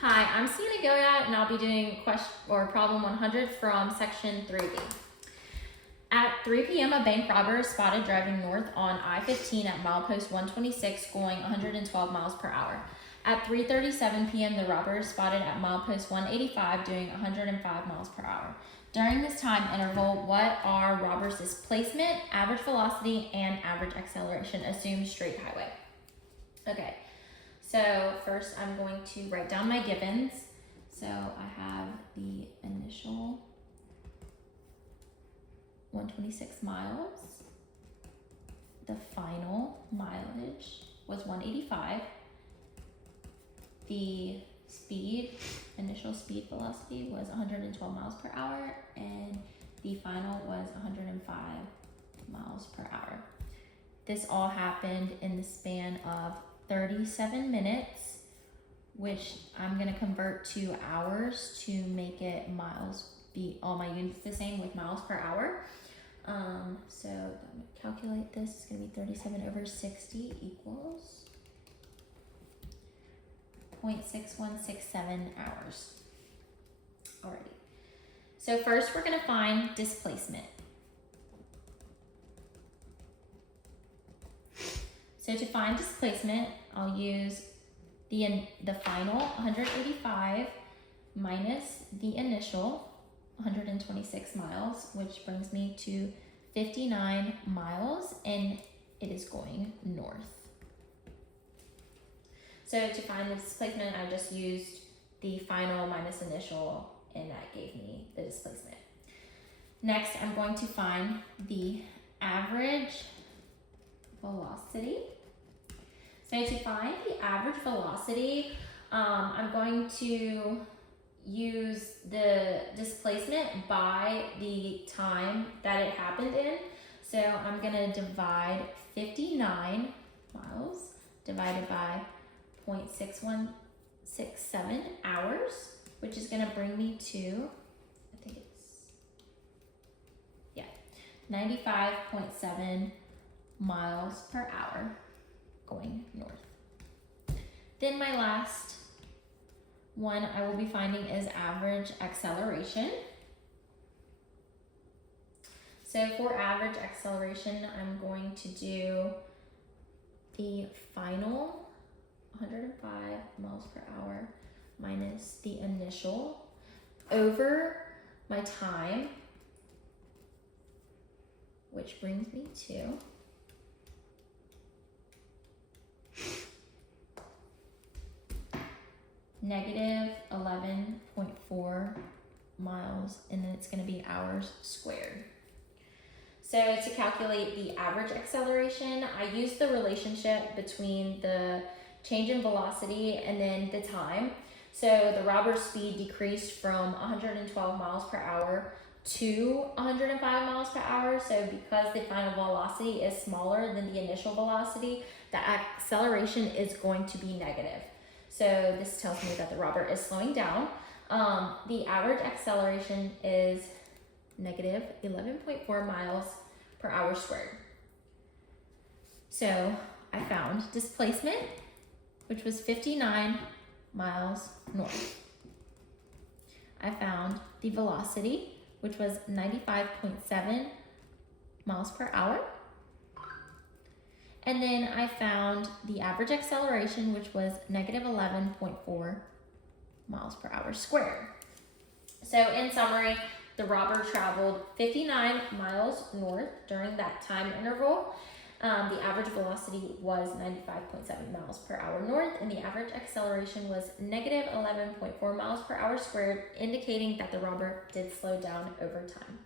Hi, I'm Sienna Goya, and I'll be doing problem 100 from section 3B. At 3 p.m., a bank robber is spotted driving north on I-15 at milepost 126 going 112 miles per hour. At 3:37 p.m., the robber is spotted at milepost 185 doing 105 miles per hour. During this time interval, what are robber's displacement, average velocity, and average acceleration? Assume straight highway. Okay. So first I'm going to write down my givens. So I have the initial 126 miles. The final mileage was 185. The initial speed velocity was 112 miles per hour, and the final was 105 miles per hour. This all happened in the span of 37 minutes, which I'm gonna convert to hours to make it miles, be all my units the same with miles per hour. So I'm gonna calculate this. It's gonna be 37 over 60 equals 0.6167 hours. Alrighty. So first we're gonna find displacement. So to find displacement, I'll use the final 185 minus the initial 126 miles, which brings me to 59 miles, and it is going north. So to find the displacement, I just used the final minus initial, and that gave me the displacement. Next, I'm going to find the average velocity. So to find the average velocity, I'm going to use the displacement by the time that it happened in. So I'm gonna divide 59 miles divided by 0.6167 hours, which is gonna bring me to, I think it's, 95.7 miles per hour going north. Then my last one I will be finding is average acceleration. So for average acceleration, I'm going to do the final 105 miles per hour minus the initial over my time, which brings me to negative 11.4 miles, and then it's going to be hours squared. So to calculate the average acceleration, I use the relationship between the change in velocity and then the time. So the robber's speed decreased from 112 miles per hour to 105 miles per hour. So because the final velocity is smaller than the initial velocity, the acceleration is going to be negative. So this tells me that the robber is slowing down. The average acceleration is negative 11.4 miles per hour squared. So I found displacement, which was 59 miles north. I found the velocity, which was 95.7 miles per hour. And then I found the average acceleration, which was negative 11.4 miles per hour squared. So in summary, the robber traveled 59 miles north during that time interval. The average velocity was 95.7 miles per hour north, and the average acceleration was negative 11.4 miles per hour squared, indicating that the robber did slow down over time.